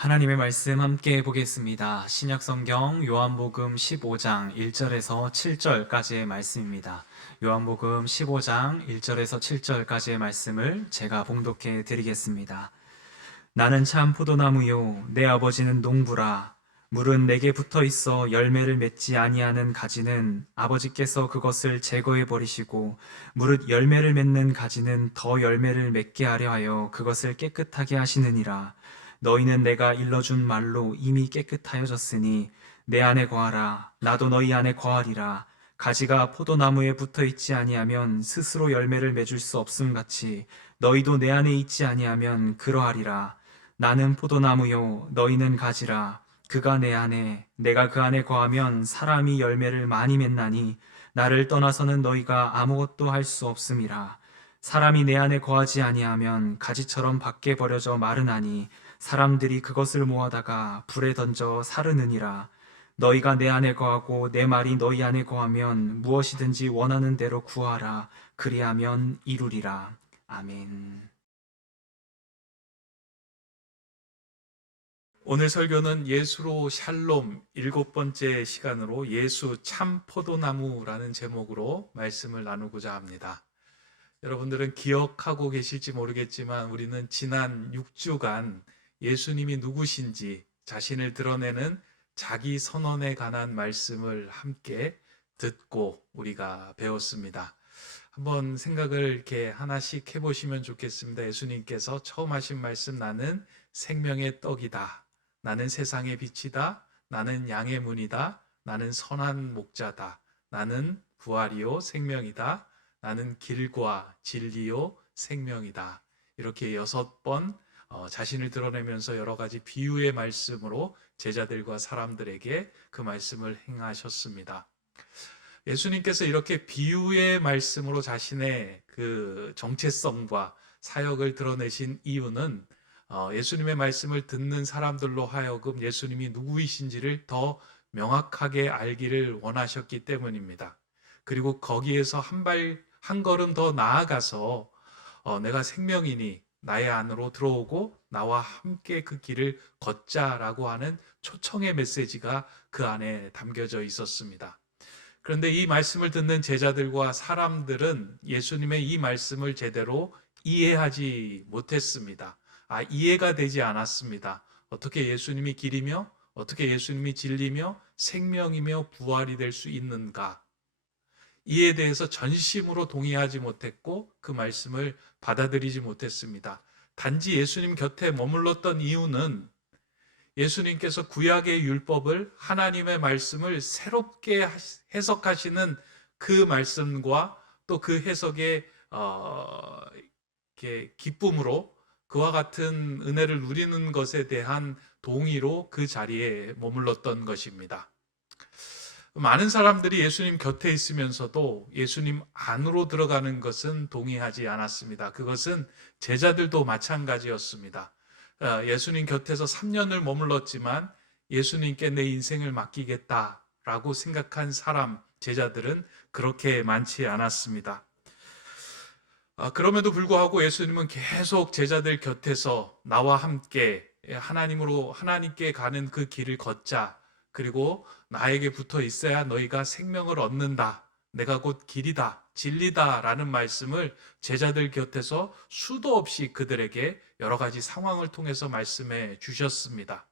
하나님의 말씀 함께 보겠습니다. 신약성경 요한복음 15장 1절에서 7절까지의 말씀입니다. 요한복음 15장 1절에서 7절까지의 말씀을 제가 봉독해 드리겠습니다. 나는 참 포도나무요 내 아버지는 농부라. 물은 내게 붙어 있어 열매를 맺지 아니하는 가지는 아버지께서 그것을 제거해 버리시고 무릇 열매를 맺는 가지는 더 열매를 맺게 하려 하여 그것을 깨끗하게 하시느니라. 너희는 내가 일러준 말로 이미 깨끗하여졌으니 내 안에 거하라. 나도 너희 안에 거하리라. 가지가 포도나무에 붙어 있지 아니하면 스스로 열매를 맺을 수 없음 같이 너희도 내 안에 있지 아니하면 그러하리라. 나는 포도나무요 너희는 가지라. 그가 내 안에 내가 그 안에 거하면 사람이 열매를 많이 맺나니 나를 떠나서는 너희가 아무것도 할 수 없음이라. 사람이 내 안에 거하지 아니하면 가지처럼 밖에 버려져 마르나니 사람들이 그것을 모아다가 불에 던져 사르느니라. 너희가 내 안에 거하고 내 말이 너희 안에 거하면 무엇이든지 원하는 대로 구하라. 그리하면 이루리라. 아멘. 오늘 설교는 예수로 샬롬 7번째 시간으로 예수 참 포도나무라는 제목으로 말씀을 나누고자 합니다. 여러분들은 기억하고 계실지 모르겠지만 우리는 지난 6주간 예수님이 누구신지 자신을 드러내는 자기 선언에 관한 말씀을 함께 듣고 우리가 배웠습니다. 한번 생각을 이렇게 하나씩 해보시면 좋겠습니다. 예수님께서 처음 하신 말씀, 나는 생명의 떡이다. 나는 세상의 빛이다. 나는 양의 문이다. 나는 선한 목자다. 나는 부활이요 생명이다. 나는 길과 진리요 생명이다. 이렇게 6번 자신을 드러내면서 여러 가지 비유의 말씀으로 제자들과 사람들에게 그 말씀을 행하셨습니다. 예수님께서 이렇게 비유의 말씀으로 자신의 그 정체성과 사역을 드러내신 이유는 예수님의 말씀을 듣는 사람들로 하여금 예수님이 누구이신지를 더 명확하게 알기를 원하셨기 때문입니다. 그리고 거기에서 한 걸음 더 나아가서 내가 생명이니 나의 안으로 들어오고 나와 함께 그 길을 걷자라고 하는 초청의 메시지가 그 안에 담겨져 있었습니다. 그런데 이 말씀을 듣는 제자들과 사람들은 예수님의 이 말씀을 제대로 이해하지 못했습니다. 이해가 되지 않았습니다. 어떻게 예수님이 길이며 어떻게 예수님이 진리며 생명이며 부활이 될 수 있는가? 이에 대해서 전심으로 동의하지 못했고 그 말씀을 받아들이지 못했습니다. 단지 예수님 곁에 머물렀던 이유는 예수님께서 구약의 율법을, 하나님의 말씀을 새롭게 해석하시는 그 말씀과 또 그 해석의 기쁨으로 그와 같은 은혜를 누리는 것에 대한 동의로 그 자리에 머물렀던 것입니다. 많은 사람들이 예수님 곁에 있으면서도 예수님 안으로 들어가는 것은 동의하지 않았습니다. 그것은 제자들도 마찬가지였습니다. 예수님 곁에서 3년을 머물렀지만 예수님께 내 인생을 맡기겠다라고 생각한 사람, 제자들은 그렇게 많지 않았습니다. 그럼에도 불구하고 예수님은 계속 제자들 곁에서 나와 함께 하나님께 가는 그 길을 걷자. 그리고 나에게 붙어 있어야 너희가 생명을 얻는다. 내가 곧 길이다, 진리다 라는 말씀을 제자들 곁에서 수도 없이 그들에게 여러 가지 상황을 통해서 말씀해 주셨습니다.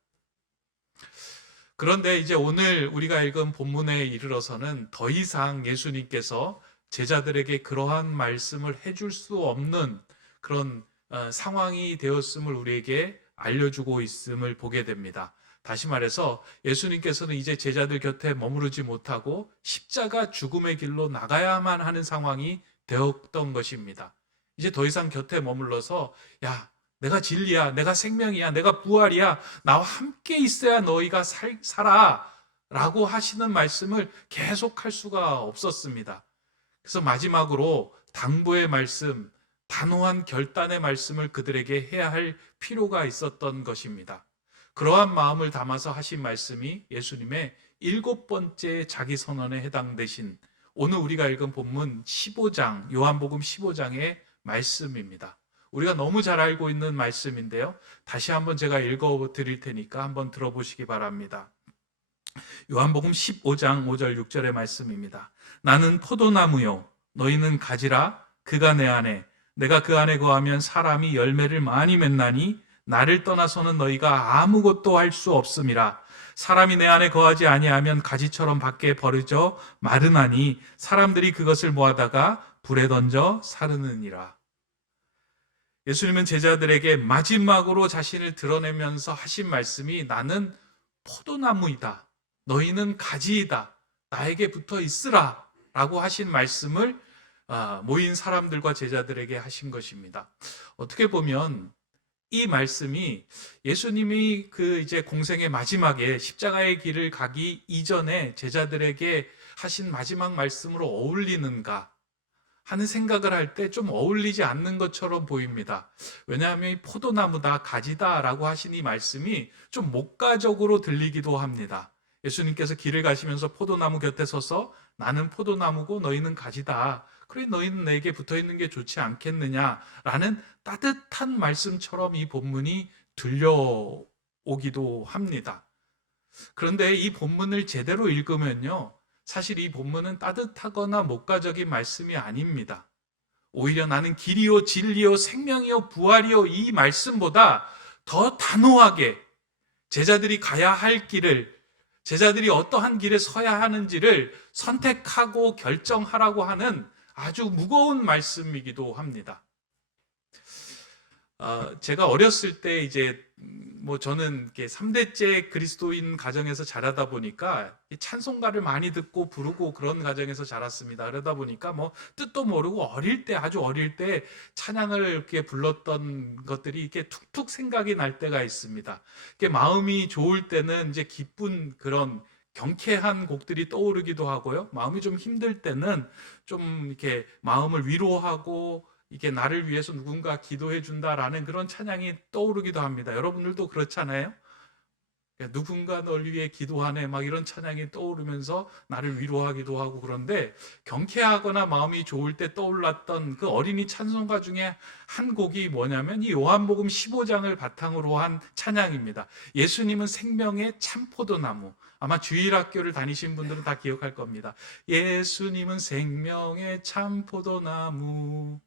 그런데 이제 오늘 우리가 읽은 본문에 이르러서는 더 이상 예수님께서 제자들에게 그러한 말씀을 해줄 수 없는 그런 상황이 되었음을 우리에게 알려주고 있음을 보게 됩니다. 다시 말해서 예수님께서는 이제 제자들 곁에 머무르지 못하고 십자가 죽음의 길로 나가야만 하는 상황이 되었던 것입니다. 이제 더 이상 곁에 머물러서 야, 내가 진리야, 내가 생명이야, 내가 부활이야, 나와 함께 있어야 너희가 살아 라고 하시는 말씀을 계속할 수가 없었습니다. 그래서 마지막으로 당부의 말씀, 단호한 결단의 말씀을 그들에게 해야 할 필요가 있었던 것입니다. 그러한 마음을 담아서 하신 말씀이 예수님의 7번째 자기 선언에 해당되신 오늘 우리가 읽은 본문 15장, 요한복음 15장의 말씀입니다. 우리가 너무 잘 알고 있는 말씀인데요. 다시 한번 제가 읽어 드릴 테니까 한번 들어보시기 바랍니다. 요한복음 15장 5절 6절의 말씀입니다. 나는 포도나무요 너희는 가지라. 그가 내 안에 내가 그 안에 거하면 사람이 열매를 많이 맺나니 나를 떠나서는 너희가 아무것도 할 수 없음이라. 사람이 내 안에 거하지 아니하면 가지처럼 밖에 버려져 마르나니 사람들이 그것을 모아다가 불에 던져 사르느니라. 예수님은 제자들에게 마지막으로 자신을 드러내면서 하신 말씀이 나는 포도나무이다. 너희는 가지이다. 나에게 붙어 있으라. 라고 하신 말씀을 모인 사람들과 제자들에게 하신 것입니다. 어떻게 보면 이 말씀이 예수님이 그 이제 공생의 마지막에 십자가의 길을 가기 이전에 제자들에게 하신 마지막 말씀으로 어울리는가 하는 생각을 할 때 좀 어울리지 않는 것처럼 보입니다. 왜냐하면 이 포도나무다, 가지다라고 하신 이 말씀이 좀 목가적으로 들리기도 합니다. 예수님께서 길을 가시면서 포도나무 곁에 서서 나는 포도나무고 너희는 가지다. 그래 너희는 내게 붙어있는 게 좋지 않겠느냐라는 따뜻한 말씀처럼 이 본문이 들려오기도 합니다. 그런데 이 본문을 제대로 읽으면요, 사실 이 본문은 따뜻하거나 목가적인 말씀이 아닙니다. 오히려 나는 길이요 진리요 생명이요 부활이요 이 말씀보다 더 단호하게 제자들이 가야 할 길을, 제자들이 어떠한 길에 서야 하는지를 선택하고 결정하라고 하는 아주 무거운 말씀이기도 합니다. 제가 어렸을 때 이제 저는 3대째 그리스도인 가정에서 자라다 보니까 찬송가를 많이 듣고 부르고 그런 가정에서 자랐습니다. 그러다 보니까 뜻도 모르고 아주 어릴 때 찬양을 이렇게 불렀던 것들이 이렇게 툭툭 생각이 날 때가 있습니다. 마음이 좋을 때는 이제 기쁜 그런 경쾌한 곡들이 떠오르기도 하고요. 마음이 좀 힘들 때는 좀 이렇게 마음을 위로하고 이게 나를 위해서 누군가 기도해 준다라는 그런 찬양이 떠오르기도 합니다. 여러분들도 그렇잖아요? 누군가 널 위해 기도하네 막 이런 찬양이 떠오르면서 나를 위로하기도 하고. 그런데 경쾌하거나 마음이 좋을 때 떠올랐던 그 어린이 찬송가 중에 한 곡이 뭐냐면 이 요한복음 15장을 바탕으로 한 찬양입니다. 예수님은 생명의 참포도나무. 아마 주일학교를 다니신 분들은 다 기억할 겁니다. 예수님은 생명의 참포도나무,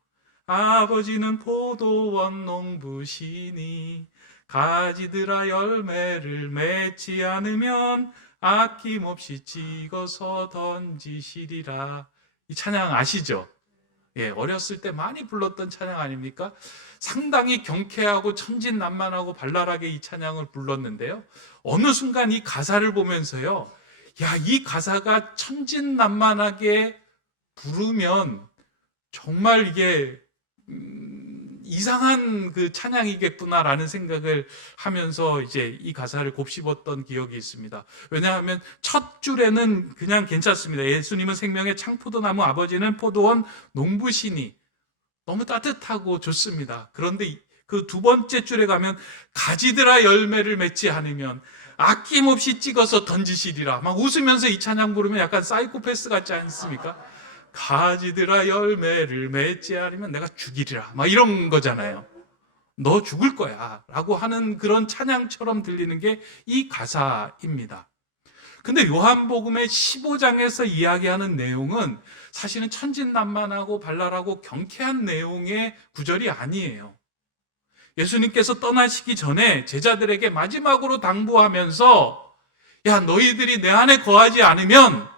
아버지는 포도원 농부시니 가지들아 열매를 맺지 않으면 아낌없이 찍어서 던지시리라. 이 찬양 아시죠? 어렸을 때 많이 불렀던 찬양 아닙니까? 상당히 경쾌하고 천진난만하고 발랄하게 이 찬양을 불렀는데요. 어느 순간 이 가사를 보면서요, 이 가사가 천진난만하게 부르면 정말 이게 이상한 그 찬양이겠구나라는 생각을 하면서 이제 이 가사를 곱씹었던 기억이 있습니다. 왜냐하면 첫 줄에는 그냥 괜찮습니다. 예수님은 생명의 창포도나무, 아버지는 포도원 농부시니 너무 따뜻하고 좋습니다. 그런데 그 두 번째 줄에 가면 가지들아 열매를 맺지 않으면 아낌없이 찍어서 던지시리라. 막 웃으면서 이 찬양 부르면 약간 사이코패스 같지 않습니까? 가지들아 열매를 맺지 않으면 내가 죽이리라. 막 이런 거잖아요. 너 죽을 거야 라고 하는 그런 찬양처럼 들리는 게 이 가사입니다. 근데 요한복음의 15장에서 이야기하는 내용은 사실은 천진난만하고 발랄하고 경쾌한 내용의 구절이 아니에요. 예수님께서 떠나시기 전에 제자들에게 마지막으로 당부하면서 너희들이 내 안에 거하지 않으면,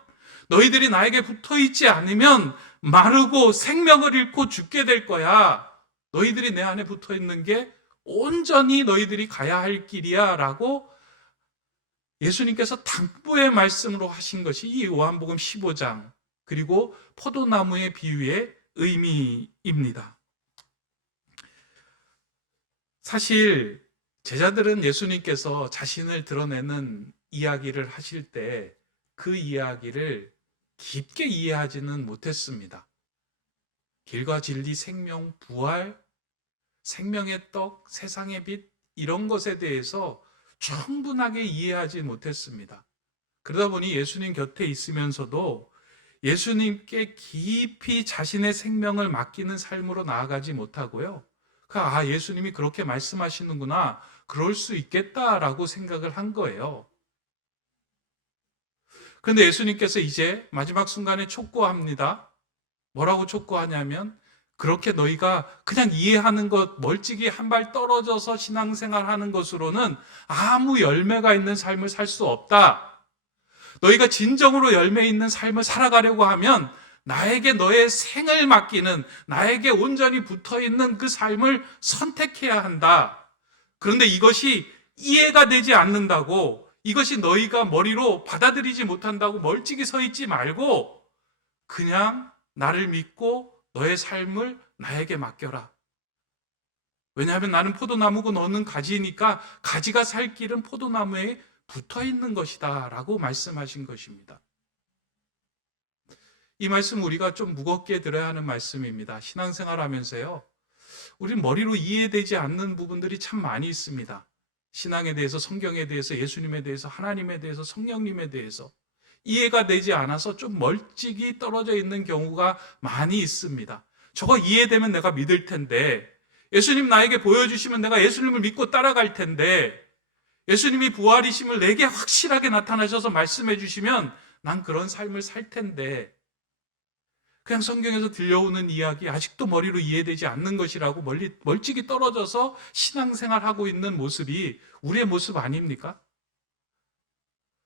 너희들이 나에게 붙어있지 않으면 마르고 생명을 잃고 죽게 될 거야. 너희들이 내 안에 붙어있는 게 온전히 너희들이 가야 할 길이야 라고 예수님께서 당부의 말씀으로 하신 것이 이 요한복음 15장 그리고 포도나무의 비유의 의미입니다. 사실 제자들은 예수님께서 자신을 드러내는 이야기를 하실 때 그 이야기를 깊게 이해하지는 못했습니다. 길과 진리, 생명, 부활, 생명의 떡, 세상의 빛 이런 것에 대해서 충분하게 이해하지 못했습니다. 그러다 보니 예수님 곁에 있으면서도 예수님께 깊이 자신의 생명을 맡기는 삶으로 나아가지 못하고요. 예수님이 그렇게 말씀하시는구나. 그럴 수 있겠다라고 생각을 한 거예요. 그런데 예수님께서 이제 마지막 순간에 촉구합니다. 뭐라고 촉구하냐면, 그렇게 너희가 그냥 이해하는 것, 멀찍이 한 발 떨어져서 신앙생활 하는 것으로는 아무 열매가 있는 삶을 살 수 없다. 너희가 진정으로 열매 있는 삶을 살아가려고 하면 나에게 너의 생을 맡기는, 나에게 온전히 붙어 있는 그 삶을 선택해야 한다. 그런데 이것이 이해가 되지 않는다고, 이것이 너희가 머리로 받아들이지 못한다고 멀찍이 서 있지 말고 그냥 나를 믿고 너의 삶을 나에게 맡겨라. 왜냐하면 나는 포도나무고 너는 가지니까 가지가 살 길은 포도나무에 붙어 있는 것이다 라고 말씀하신 것입니다. 이 말씀 우리가 좀 무겁게 들어야 하는 말씀입니다. 신앙생활 하면서요, 우린 머리로 이해되지 않는 부분들이 참 많이 있습니다. 신앙에 대해서, 성경에 대해서, 예수님에 대해서, 하나님에 대해서, 성령님에 대해서 이해가 되지 않아서 좀 멀찍이 떨어져 있는 경우가 많이 있습니다. 저거 이해되면 내가 믿을 텐데, 예수님 나에게 보여주시면 내가 예수님을 믿고 따라갈 텐데, 예수님이 부활이심을 내게 확실하게 나타나셔서 말씀해 주시면 난 그런 삶을 살 텐데, 그냥 성경에서 들려오는 이야기 아직도 머리로 이해되지 않는 것이라고 멀찍이 떨어져서 신앙생활하고 있는 모습이 우리의 모습 아닙니까?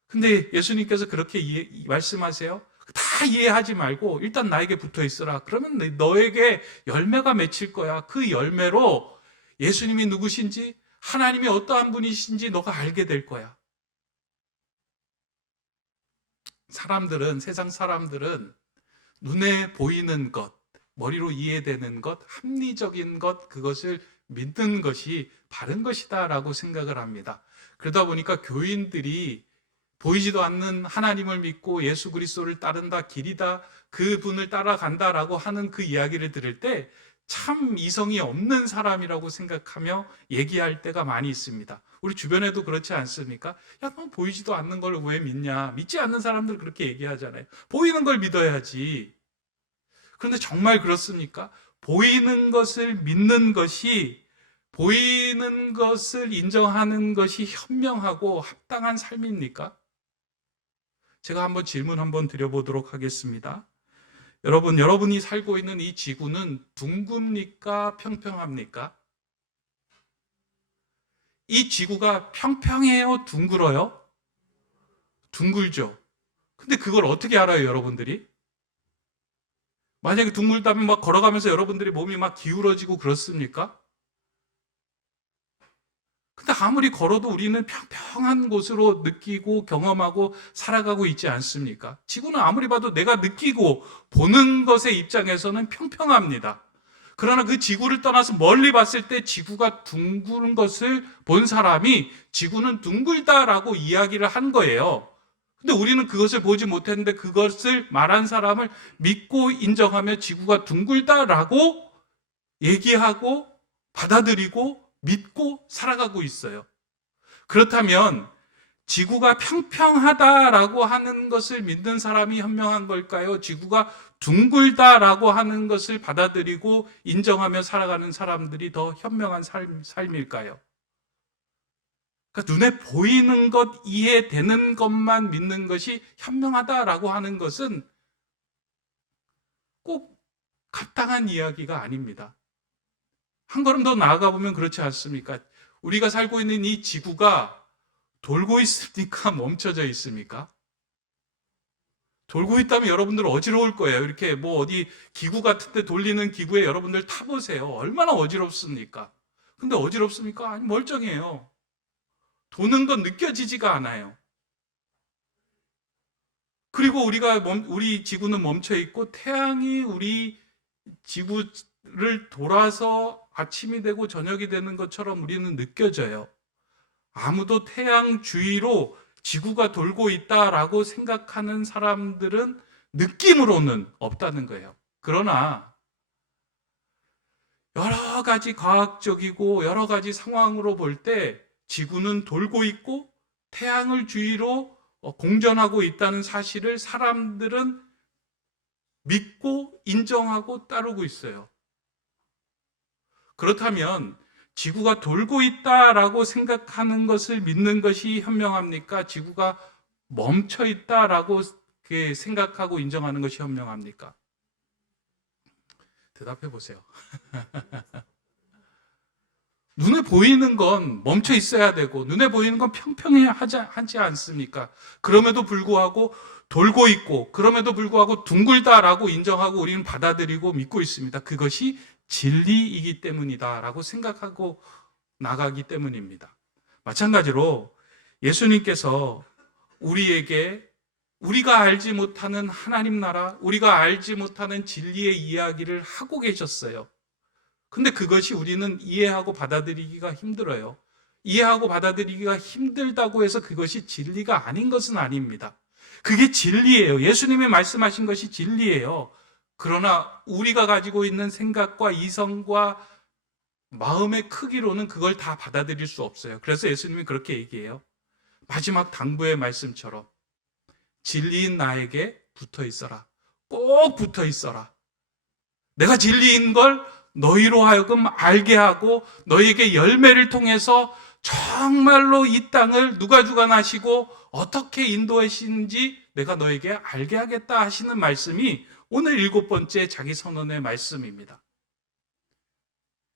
근데 예수님께서 그렇게 말씀하세요. 다 이해하지 말고 일단 나에게 붙어 있어라. 그러면 너에게 열매가 맺힐 거야. 그 열매로 예수님이 누구신지, 하나님이 어떠한 분이신지 너가 알게 될 거야. 세상 사람들은 눈에 보이는 것, 머리로 이해되는 것, 합리적인 것, 그것을 믿는 것이 바른 것이다라고 생각을 합니다. 그러다 보니까 교인들이 보이지도 않는 하나님을 믿고 예수 그리스도를 따른다, 길이다, 그분을 따라간다라고 하는 그 이야기를 들을 때 참 이성이 없는 사람이라고 생각하며 얘기할 때가 많이 있습니다. 우리 주변에도 그렇지 않습니까? 야, 너 보이지도 않는 걸 왜 믿냐? 믿지 않는 사람들 그렇게 얘기하잖아요. 보이는 걸 믿어야지. 그런데 정말 그렇습니까? 보이는 것을 믿는 것이, 보이는 것을 인정하는 것이 현명하고 합당한 삶입니까? 제가 한번 질문 한번 드려보도록 하겠습니다. 여러분이 살고 있는 이 지구는 둥굽니까? 평평합니까? 이 지구가 평평해요? 둥글어요? 둥글죠. 근데 그걸 어떻게 알아요, 여러분들이? 만약에 둥글다면 막 걸어가면서 여러분들이 몸이 막 기울어지고 그렇습니까? 근데 아무리 걸어도 우리는 평평한 곳으로 느끼고 경험하고 살아가고 있지 않습니까? 지구는 아무리 봐도 내가 느끼고 보는 것의 입장에서는 평평합니다. 그러나 그 지구를 떠나서 멀리 봤을 때 지구가 둥근 것을 본 사람이 지구는 둥글다라고 이야기를 한 거예요. 근데 우리는 그것을 보지 못했는데 그것을 말한 사람을 믿고 인정하며 지구가 둥글다라고 얘기하고 받아들이고 믿고 살아가고 있어요. 그렇다면 지구가 평평하다라고 하는 것을 믿는 사람이 현명한 걸까요? 지구가 둥글다라고 하는 것을 받아들이고 인정하며 살아가는 사람들이 더 현명한 삶일까요? 그러니까 눈에 보이는 것, 이해되는 것만 믿는 것이 현명하다라고 하는 것은 꼭 합당한 이야기가 아닙니다. 한 걸음 더 나아가 보면 그렇지 않습니까? 우리가 살고 있는 이 지구가 돌고 있습니까? 멈춰져 있습니까? 돌고 있다면 여러분들 어지러울 거예요. 이렇게 뭐 어디 기구 같은 데 돌리는 기구에 여러분들 타보세요. 얼마나 어지럽습니까? 근데 어지럽습니까? 아니, 멀쩡해요. 도는 건 느껴지지가 않아요. 그리고 우리 지구는 멈춰 있고 태양이 우리 지구를 돌아서 아침이 되고 저녁이 되는 것처럼 우리는 느껴져요. 아무도 태양 주위로 지구가 돌고 있다라고 생각하는 사람들은 느낌으로는 없다는 거예요. 그러나 여러 가지 과학적이고 여러 가지 상황으로 볼 때 지구는 돌고 있고 태양을 주위로 공전하고 있다는 사실을 사람들은 믿고 인정하고 따르고 있어요. 그렇다면 지구가 돌고 있다라고 생각하는 것을 믿는 것이 현명합니까? 지구가 멈춰 있다라고 생각하고 인정하는 것이 현명합니까? 대답해 보세요. 눈에 보이는 건 멈춰 있어야 되고 눈에 보이는 건 평평해야 하지 않습니까? 그럼에도 불구하고 돌고 있고 그럼에도 불구하고 둥글다라고 인정하고 우리는 받아들이고 믿고 있습니다. 그것이 진리이기 때문이다라고 생각하고 나가기 때문입니다. 마찬가지로 예수님께서 우리에게 우리가 알지 못하는 하나님 나라, 우리가 알지 못하는 진리의 이야기를 하고 계셨어요. 근데 그것이 우리는 이해하고 받아들이기가 힘들어요. 이해하고 받아들이기가 힘들다고 해서 그것이 진리가 아닌 것은 아닙니다. 그게 진리예요. 예수님이 말씀하신 것이 진리예요. 그러나 우리가 가지고 있는 생각과 이성과 마음의 크기로는 그걸 다 받아들일 수 없어요. 그래서 예수님이 그렇게 얘기해요. 마지막 당부의 말씀처럼 진리인 나에게 붙어 있어라. 꼭 붙어 있어라. 내가 진리인 걸 너희로 하여금 알게 하고 너희에게 열매를 통해서 정말로 이 땅을 누가 주관하시고 어떻게 인도하시는지 내가 너에게 알게 하겠다 하시는 말씀이 오늘 7번째 자기 선언의 말씀입니다.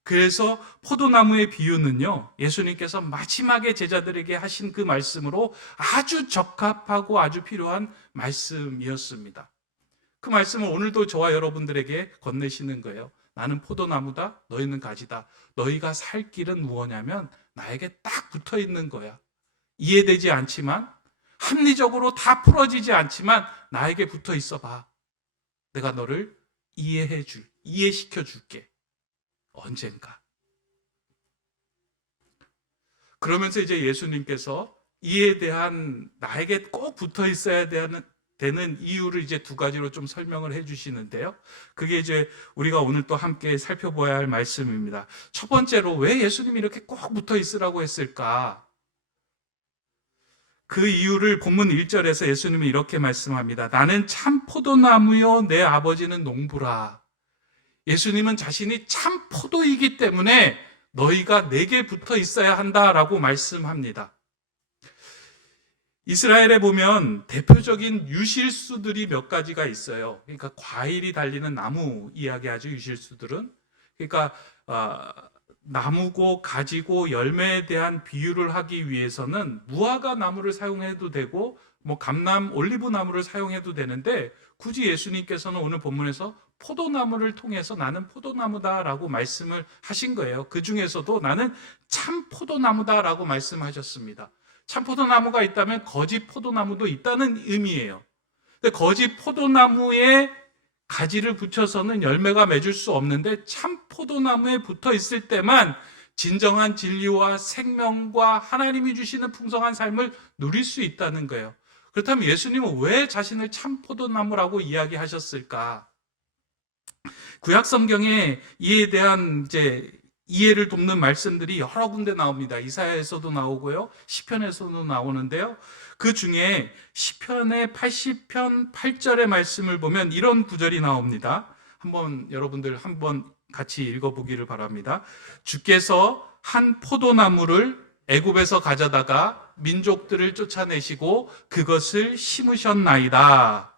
그래서 포도나무의 비유는요, 예수님께서 마지막에 제자들에게 하신 그 말씀으로 아주 적합하고 아주 필요한 말씀이었습니다. 그 말씀을 오늘도 저와 여러분들에게 건네시는 거예요. 나는 포도나무다, 너희는 가지다. 너희가 살 길은 무엇냐면 나에게 딱 붙어 있는 거야. 이해되지 않지만, 합리적으로 다 풀어지지 않지만 나에게 붙어 있어 봐. 내가 너를 이해시켜 줄게. 언젠가. 그러면서 이제 예수님께서 이에 대한 나에게 꼭 붙어 있어야 되는 이유를 이제 2가지로 좀 설명을 해 주시는데요. 그게 이제 우리가 오늘 또 함께 살펴봐야 할 말씀입니다. 첫 번째로 왜 예수님이 이렇게 꼭 붙어 있으라고 했을까? 그 이유를 본문 1절에서 예수님이 이렇게 말씀합니다. 나는 참 포도나무요 내 아버지는 농부라. 예수님은 자신이 참 포도이기 때문에 너희가 내게 붙어 있어야 한다라고 말씀합니다. 이스라엘에 보면 대표적인 유실수들이 몇 가지가 있어요. 그러니까 과일이 달리는 나무 이야기하죠, 유실수들은. 그러니까 나무고 가지고 열매에 대한 비유를 하기 위해서는 무화과 나무를 사용해도 되고 감람 올리브 나무를 사용해도 되는데 굳이 예수님께서는 오늘 본문에서 포도나무를 통해서 나는 포도나무다라고 말씀을 하신 거예요. 그 중에서도 나는 참 포도나무다라고 말씀하셨습니다. 참 포도나무가 있다면 거짓 포도나무도 있다는 의미예요. 근데 거짓 포도나무에 가지를 붙여서는 열매가 맺을 수 없는데 참 포도나무에 붙어 있을 때만 진정한 진리와 생명과 하나님이 주시는 풍성한 삶을 누릴 수 있다는 거예요. 그렇다면 예수님은 왜 자신을 참 포도나무라고 이야기하셨을까? 구약 성경에 이에 대한 이해를 돕는 말씀들이 여러 군데 나옵니다. 이사야에서도 나오고요, 시편에서도 나오는데요. 그 중에 시편의 80편 8절의 말씀을 보면 이런 구절이 나옵니다. 여러분들 한번 같이 읽어보기를 바랍니다. 주께서 한 포도나무를 애굽에서 가져다가 민족들을 쫓아내시고 그것을 심으셨나이다.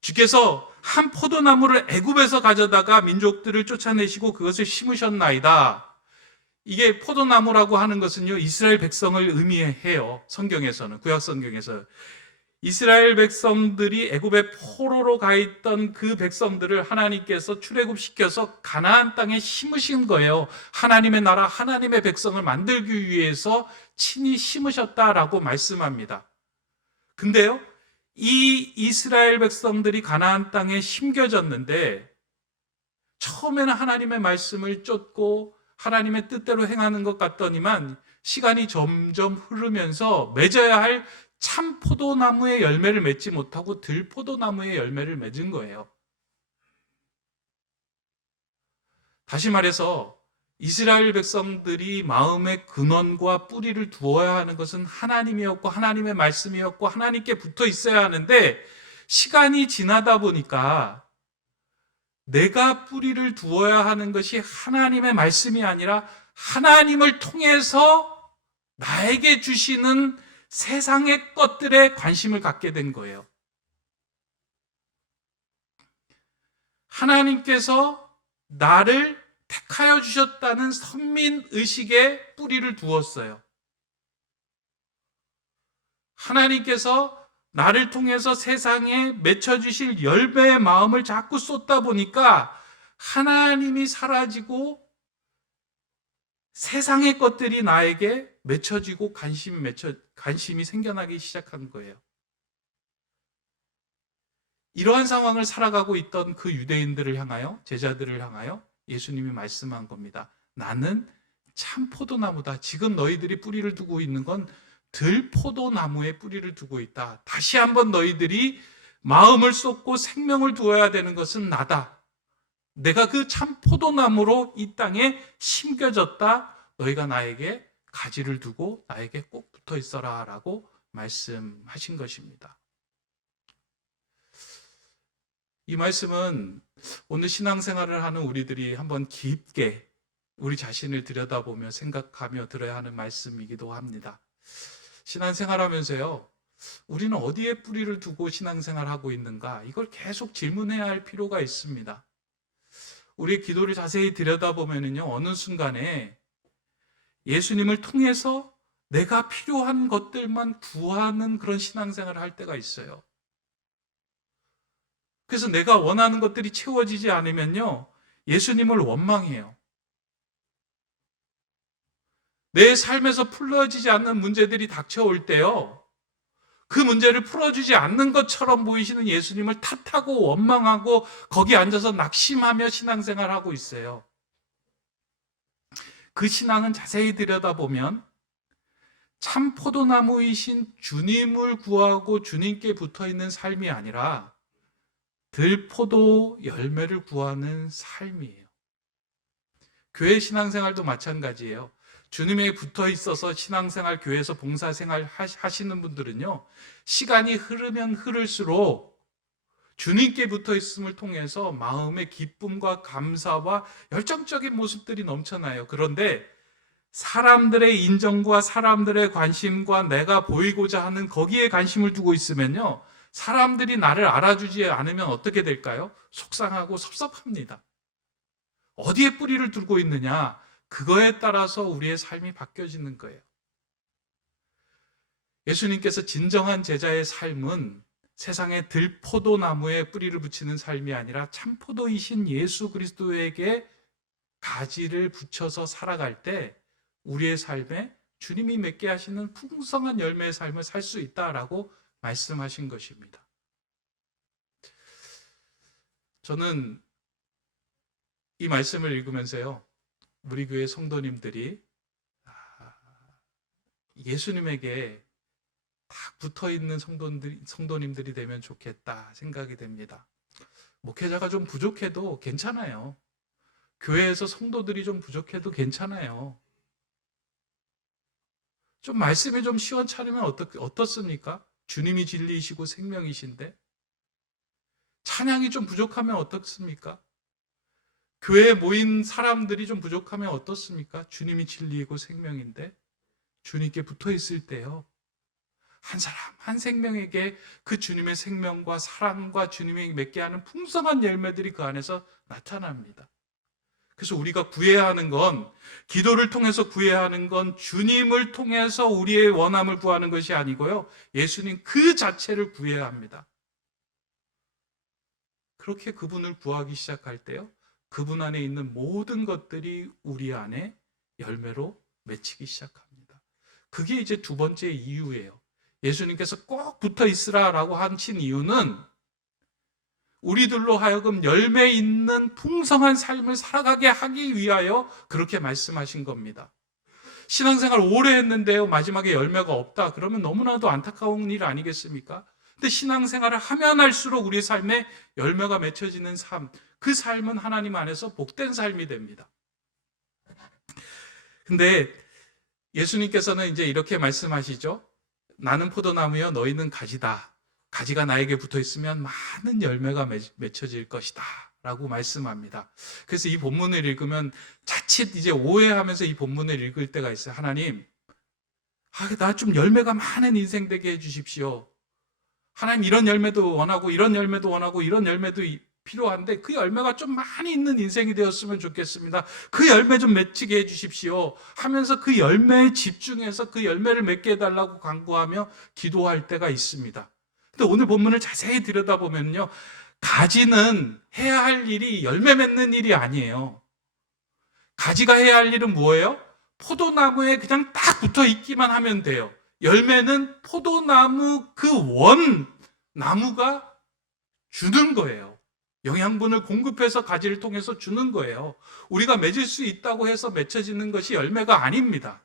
주께서 한 포도나무를 애굽에서 가져다가 민족들을 쫓아내시고 그것을 심으셨나이다. 이게 포도나무라고 하는 것은요, 이스라엘 백성을 의미해요. 성경에서는, 구약 성경에서. 이스라엘 백성들이 애굽의 포로로 가 있던 그 백성들을 하나님께서 출애굽시켜서 가나안 땅에 심으신 거예요. 하나님의 나라, 하나님의 백성을 만들기 위해서 친히 심으셨다라고 말씀합니다. 근데요, 이 이스라엘 백성들이 가나안 땅에 심겨졌는데 처음에는 하나님의 말씀을 쫓고 하나님의 뜻대로 행하는 것 같더니만 시간이 점점 흐르면서 맺어야 할 참 포도나무의 열매를 맺지 못하고 들포도나무의 열매를 맺은 거예요. 다시 말해서 이스라엘 백성들이 마음의 근원과 뿌리를 두어야 하는 것은 하나님이었고 하나님의 말씀이었고 하나님께 붙어 있어야 하는데 시간이 지나다 보니까 내가 뿌리를 두어야 하는 것이 하나님의 말씀이 아니라 하나님을 통해서 나에게 주시는 세상의 것들에 관심을 갖게 된 거예요. 하나님께서 나를 택하여 주셨다는 선민 의식에 뿌리를 두었어요. 하나님께서 나를 통해서 세상에 맺혀주실 열매의 마음을 자꾸 쏟다 보니까 하나님이 사라지고 세상의 것들이 나에게 맺혀지고 관심이 생겨나기 시작한 거예요. 이러한 상황을 살아가고 있던 그 유대인들을 향하여, 제자들을 향하여 예수님이 말씀한 겁니다. 나는 참 포도나무다. 지금 너희들이 뿌리를 두고 있는 건 들포도나무에 뿌리를 두고 있다. 다시 한번 너희들이 마음을 쏟고 생명을 두어야 되는 것은 나다. 내가 그 참 포도나무로 이 땅에 심겨졌다. 너희가 나에게 가지를 두고 나에게 꼭 붙어 있어라 라고 말씀하신 것입니다. 이 말씀은 오늘 신앙생활을 하는 우리들이 한번 깊게 우리 자신을 들여다보며 생각하며 들어야 하는 말씀이기도 합니다. 신앙생활하면서요, 우리는 어디에 뿌리를 두고 신앙생활하고 있는가? 이걸 계속 질문해야 할 필요가 있습니다. 우리의 기도를 자세히 들여다보면요, 어느 순간에 예수님을 통해서 내가 필요한 것들만 구하는 그런 신앙생활을 할 때가 있어요. 그래서 내가 원하는 것들이 채워지지 않으면요, 예수님을 원망해요. 내 삶에서 풀어지지 않는 문제들이 닥쳐올 때요, 그 문제를 풀어주지 않는 것처럼 보이시는 예수님을 탓하고 원망하고 거기 앉아서 낙심하며 신앙생활하고 있어요. 그 신앙은 자세히 들여다보면 참 포도나무이신 주님을 구하고 주님께 붙어있는 삶이 아니라 들포도 열매를 구하는 삶이에요. 교회 신앙생활도 마찬가지예요. 주님에 붙어 있어서 신앙생활, 교회에서 봉사생활 하시는 분들은요, 시간이 흐르면 흐를수록 주님께 붙어 있음을 통해서 마음의 기쁨과 감사와 열정적인 모습들이 넘쳐나요. 그런데 사람들의 인정과 사람들의 관심과 내가 보이고자 하는 거기에 관심을 두고 있으면요, 사람들이 나를 알아주지 않으면 어떻게 될까요? 속상하고 섭섭합니다. 어디에 뿌리를 두고 있느냐? 그거에 따라서 우리의 삶이 바뀌어지는 거예요. 예수님께서 진정한 제자의 삶은 세상의 들포도나무에 뿌리를 붙이는 삶이 아니라 참포도이신 예수 그리스도에게 가지를 붙여서 살아갈 때 우리의 삶에 주님이 맺게 하시는 풍성한 열매의 삶을 살 수 있다라고 말씀하신 것입니다. 저는 이 말씀을 읽으면서요, 우리 교회 성도님들이 예수님에게 딱 붙어있는 성도님들이 되면 좋겠다 생각이 됩니다. 목회자가 좀 부족해도 괜찮아요. 교회에서 성도들이 좀 부족해도 괜찮아요. 좀 말씀이 좀 시원찮으면 어떻습니까? 주님이 진리이시고 생명이신데. 찬양이 좀 부족하면 어떻습니까? 교회에 모인 사람들이 좀 부족하면 어떻습니까? 주님이 진리이고 생명인데 주님께 붙어 있을 때요, 한 사람, 한 생명에게 그 주님의 생명과 사랑과 주님이 맺게 하는 풍성한 열매들이 그 안에서 나타납니다. 그래서 우리가 구해야 하는 건, 기도를 통해서 구해야 하는 건 주님을 통해서 우리의 원함을 구하는 것이 아니고요, 예수님 그 자체를 구해야 합니다. 그렇게 그분을 구하기 시작할 때요, 그분 안에 있는 모든 것들이 우리 안에 열매로 맺히기 시작합니다. 그게 이제 두 번째 이유예요. 예수님께서 꼭 붙어 있으라라고 하신 이유는 우리들로 하여금 열매 있는 풍성한 삶을 살아가게 하기 위하여 그렇게 말씀하신 겁니다. 신앙생활 오래 했는데요, 마지막에 열매가 없다. 그러면 너무나도 안타까운 일 아니겠습니까? 근데 신앙생활을 하면 할수록 우리의 삶에 열매가 맺혀지는 삶, 그 삶은 하나님 안에서 복된 삶이 됩니다. 근데 예수님께서는 이제 이렇게 말씀하시죠. 나는 포도나무여 너희는 가지다. 가지가 나에게 붙어 있으면 많은 열매가 맺혀질 것이다 라고 말씀합니다. 그래서 이 본문을 읽으면 자칫 이제 오해하면서 이 본문을 읽을 때가 있어요. 하나님, 나 좀 열매가 많은 인생 되게 해주십시오. 하나님, 이런 열매도 원하고 이런 열매도 원하고 이런 열매도 필요한데 그 열매가 좀 많이 있는 인생이 되었으면 좋겠습니다. 그 열매 좀 맺히게 해주십시오 하면서 그 열매에 집중해서 그 열매를 맺게 해달라고 간구하며 기도할 때가 있습니다. 근데 오늘 본문을 자세히 들여다보면요, 가지는 해야 할 일이 열매 맺는 일이 아니에요. 가지가 해야 할 일은 뭐예요? 포도나무에 그냥 딱 붙어 있기만 하면 돼요. 열매는 포도나무 그 나무가 주는 거예요. 영양분을 공급해서 가지를 통해서 주는 거예요. 우리가 맺을 수 있다고 해서 맺혀지는 것이 열매가 아닙니다.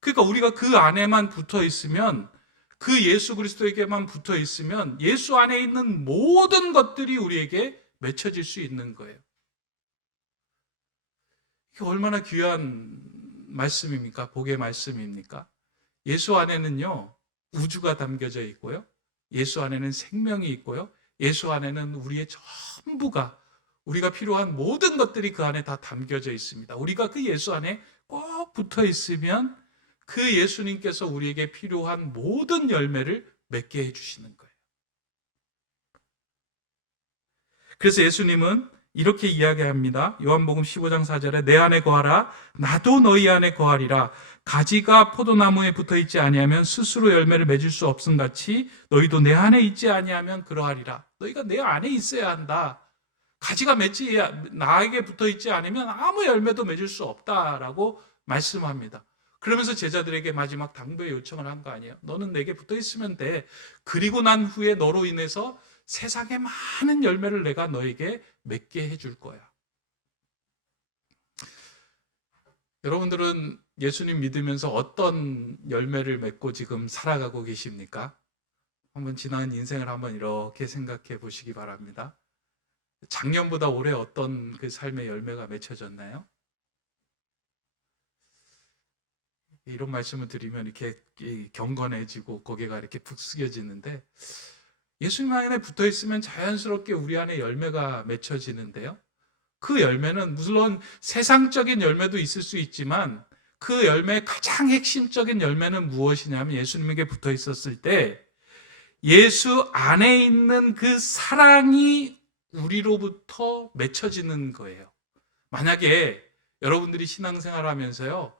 그러니까 우리가 그 안에만 붙어 있으면, 그 예수 그리스도에게만 붙어 있으면 예수 안에 있는 모든 것들이 우리에게 맺혀질 수 있는 거예요. 이게 얼마나 귀한 말씀입니까? 복의 말씀입니까? 예수 안에는요, 우주가 담겨져 있고요, 예수 안에는 생명이 있고요, 예수 안에는 우리의 전부가, 우리가 필요한 모든 것들이 그 안에 다 담겨져 있습니다. 우리가 그 예수 안에 꼭 붙어 있으면 그 예수님께서 우리에게 필요한 모든 열매를 맺게 해주시는 거예요. 그래서 예수님은 이렇게 이야기합니다. 요한복음 15장 4절에 내 안에 거하라 나도 너희 안에 거하리라. 가지가 포도나무에 붙어있지 아니하면 스스로 열매를 맺을 수 없음 같이 너희도 내 안에 있지 아니하면 그러하리라. 너희가 내 안에 있어야 한다. 가지가 나에게 붙어있지 않으면 아무 열매도 맺을 수 없다라고 말씀합니다. 그러면서 제자들에게 마지막 당부의 요청을 한 거 아니에요. 너는 내게 붙어있으면 돼. 그리고 난 후에 너로 인해서 세상에 많은 열매를 내가 너에게 맺게 해줄 거야. 여러분들은 예수님 믿으면서 어떤 열매를 맺고 지금 살아가고 계십니까? 한번 지난 인생을 한번 이렇게 생각해 보시기 바랍니다. 작년보다 올해 어떤 그 삶의 열매가 맺혀졌나요? 이런 말씀을 드리면 이렇게 경건해지고 고개가 이렇게 푹 숙여지는데, 예수님 안에 붙어 있으면 자연스럽게 우리 안에 열매가 맺혀지는데요. 그 열매는 물론 세상적인 열매도 있을 수 있지만 그 열매의 가장 핵심적인 열매는 무엇이냐면, 예수님에게 붙어 있었을 때 예수 안에 있는 그 사랑이 우리로부터 맺혀지는 거예요. 만약에 여러분들이 신앙생활 하면서요,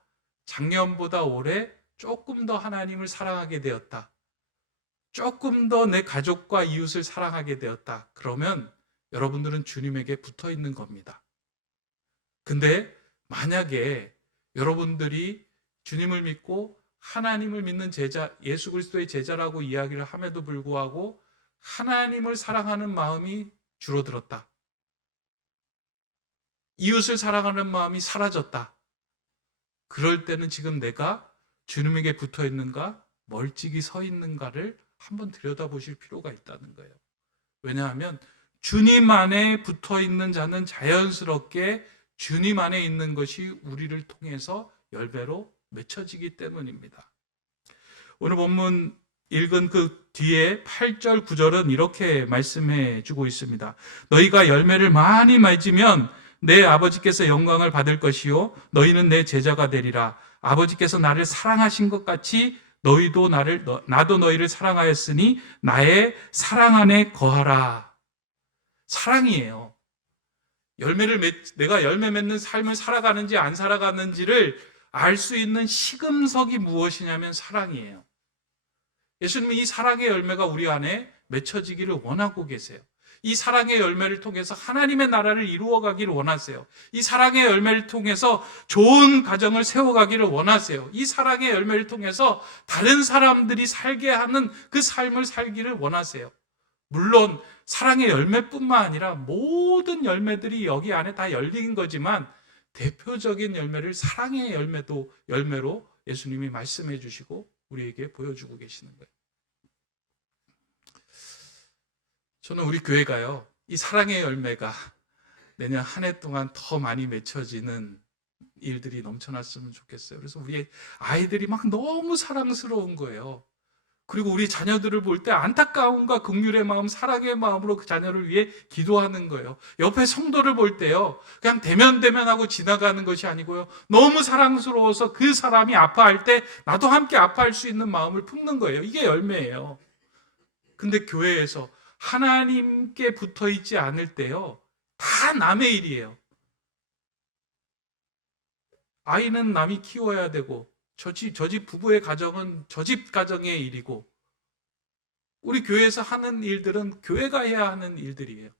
작년보다 올해 조금 더 하나님을 사랑하게 되었다, 조금 더 내 가족과 이웃을 사랑하게 되었다, 그러면 여러분들은 주님에게 붙어 있는 겁니다. 근데 만약에 여러분들이 주님을 믿고 하나님을 믿는 제자, 예수 그리스도의 제자라고 이야기를 함에도 불구하고 하나님을 사랑하는 마음이 줄어들었다, 이웃을 사랑하는 마음이 사라졌다, 그럴 때는 지금 내가 주님에게 붙어 있는가, 멀찍이 서 있는가를 한번 들여다보실 필요가 있다는 거예요. 왜냐하면 주님 안에 붙어 있는 자는 자연스럽게 주님 안에 있는 것이 우리를 통해서 열매로 맺혀지기 때문입니다. 오늘 본문 읽은 그 뒤에 8절 9절은 이렇게 말씀해 주고 있습니다. 너희가 열매를 많이 맺으면 내 아버지께서 영광을 받을 것이요 너희는 내 제자가 되리라. 아버지께서 나를 사랑하신 것 같이 나도 너희를 사랑하였으니 나의 사랑 안에 거하라. 사랑이에요. 내가 열매 맺는 삶을 살아가는지 안 살아가는지를 알 수 있는 시금석이 무엇이냐면 사랑이에요. 예수님은 이 사랑의 열매가 우리 안에 맺혀지기를 원하고 계세요. 이 사랑의 열매를 통해서 하나님의 나라를 이루어가기를 원하세요. 이 사랑의 열매를 통해서 좋은 가정을 세워가기를 원하세요. 이 사랑의 열매를 통해서 다른 사람들이 살게 하는 그 삶을 살기를 원하세요. 물론 사랑의 열매뿐만 아니라 모든 열매들이 여기 안에 다 열린 거지만 대표적인 열매를 사랑의 열매로 예수님이 말씀해 주시고 우리에게 보여주고 계시는 거예요. 저는 우리 교회가요, 이 사랑의 열매가 내년 한 해 동안 더 많이 맺혀지는 일들이 넘쳐났으면 좋겠어요. 그래서 우리 아이들이 막 너무 사랑스러운 거예요. 그리고 우리 자녀들을 볼 때 안타까움과 긍휼의 마음, 사랑의 마음으로 그 자녀를 위해 기도하는 거예요. 옆에 성도를 볼 때요, 그냥 대면대면하고 지나가는 것이 아니고요, 너무 사랑스러워서 그 사람이 아파할 때 나도 함께 아파할 수 있는 마음을 품는 거예요. 이게 열매예요. 근데 교회에서 하나님께 붙어 있지 않을 때요, 다 남의 일이에요. 아이는 남이 키워야 되고, 저 집 부부의 가정은 저 집 가정의 일이고, 우리 교회에서 하는 일들은 교회가 해야 하는 일들이에요.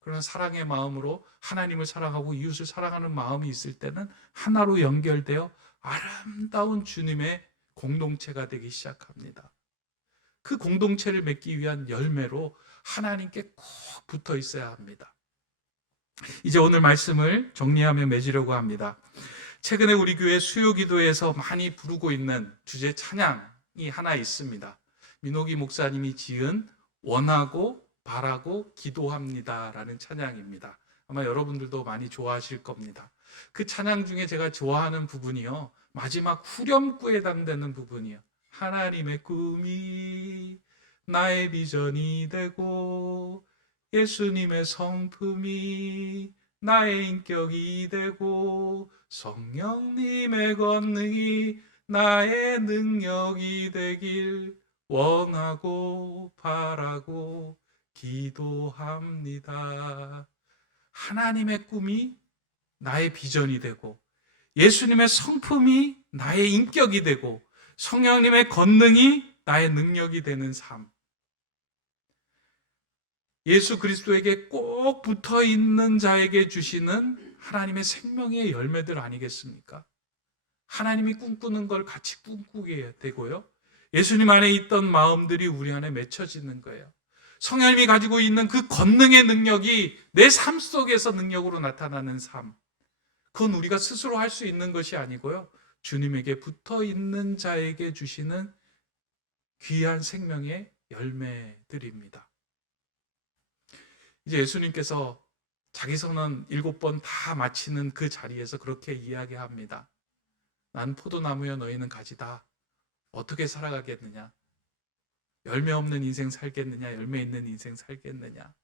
그러나 사랑의 마음으로 하나님을 사랑하고 이웃을 사랑하는 마음이 있을 때는 하나로 연결되어 아름다운 주님의 공동체가 되기 시작합니다. 그 공동체를 맺기 위한 열매로 하나님께 꼭 붙어 있어야 합니다. 이제 오늘 말씀을 정리하며 맺으려고 합니다. 최근에 우리 교회 수요기도에서 많이 부르고 있는 주제 찬양이 하나 있습니다. 민호기 목사님이 지은 원하고 바라고 기도합니다라는 찬양입니다. 아마 여러분들도 많이 좋아하실 겁니다. 그 찬양 중에 제가 좋아하는 부분이요, 마지막 후렴구에 해당되는 부분이요. 하나님의 꿈이 나의 비전이 되고 예수님의 성품이 나의 인격이 되고 성령님의 권능이 나의 능력이 되길 원하고 바라고 기도합니다. 하나님의 꿈이 나의 비전이 되고 예수님의 성품이 나의 인격이 되고 성령님의 권능이 나의 능력이 되는 삶. 예수 그리스도에게 꼭 붙어 있는 자에게 주시는 하나님의 생명의 열매들 아니겠습니까? 하나님이 꿈꾸는 걸 같이 꿈꾸게 되고요, 예수님 안에 있던 마음들이 우리 안에 맺혀지는 거예요. 성령님이 가지고 있는 그 권능의 능력이 내 삶 속에서 능력으로 나타나는 삶. 그건 우리가 스스로 할 수 있는 것이 아니고요, 주님에게 붙어 있는 자에게 주시는 귀한 생명의 열매들입니다. 이제 예수님께서 자기 선언 7번 다 마치는 그 자리에서 그렇게 이야기합니다. 난 포도나무여 너희는 가지다. 어떻게 살아가겠느냐? 열매 없는 인생 살겠느냐? 열매 있는 인생 살겠느냐?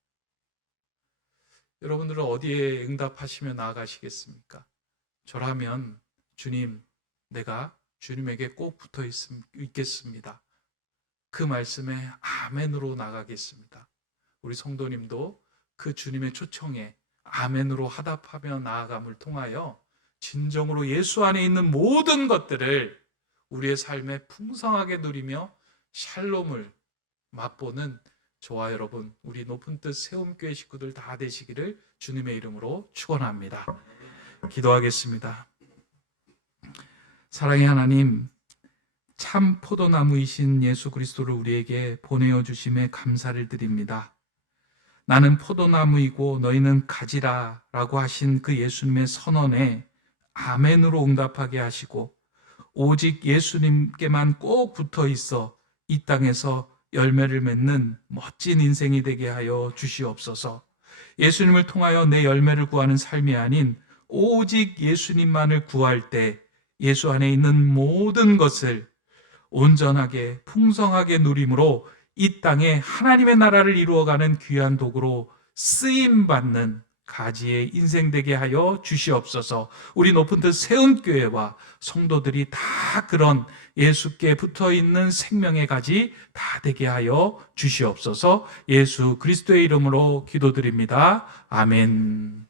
여러분들은 어디에 응답하시며 나아가시겠습니까? 저라면 주님, 내가 주님에게 꼭 붙어 있겠습니다. 그 말씀에 아멘으로 나가겠습니다. 우리 성도님도 그 주님의 초청에 아멘으로 화답하며 나아감을 통하여 진정으로 예수 안에 있는 모든 것들을 우리의 삶에 풍성하게 누리며 샬롬을 맛보는 저와 여러분, 우리 높은 뜻 세움교회 식구들 다 되시기를 주님의 이름으로 축원합니다. 기도하겠습니다. 사랑의 하나님, 참 포도나무이신 예수 그리스도를 우리에게 보내어 주심에 감사를 드립니다. 나는 포도나무이고 너희는 가지라 라고 하신 그 예수님의 선언에 아멘으로 응답하게 하시고 오직 예수님께만 꼭 붙어 있어 이 땅에서 열매를 맺는 멋진 인생이 되게 하여 주시옵소서. 예수님을 통하여 내 열매를 구하는 삶이 아닌 오직 예수님만을 구할 때 예수 안에 있는 모든 것을 온전하게 풍성하게 누림으로 이 땅에 하나님의 나라를 이루어가는 귀한 도구로 쓰임받는 가지의 인생 되게 하여 주시옵소서. 우리 높은 뜻 세움교회와 성도들이 다 그런 예수께 붙어있는 생명의 가지 다 되게 하여 주시옵소서. 예수 그리스도의 이름으로 기도드립니다. 아멘.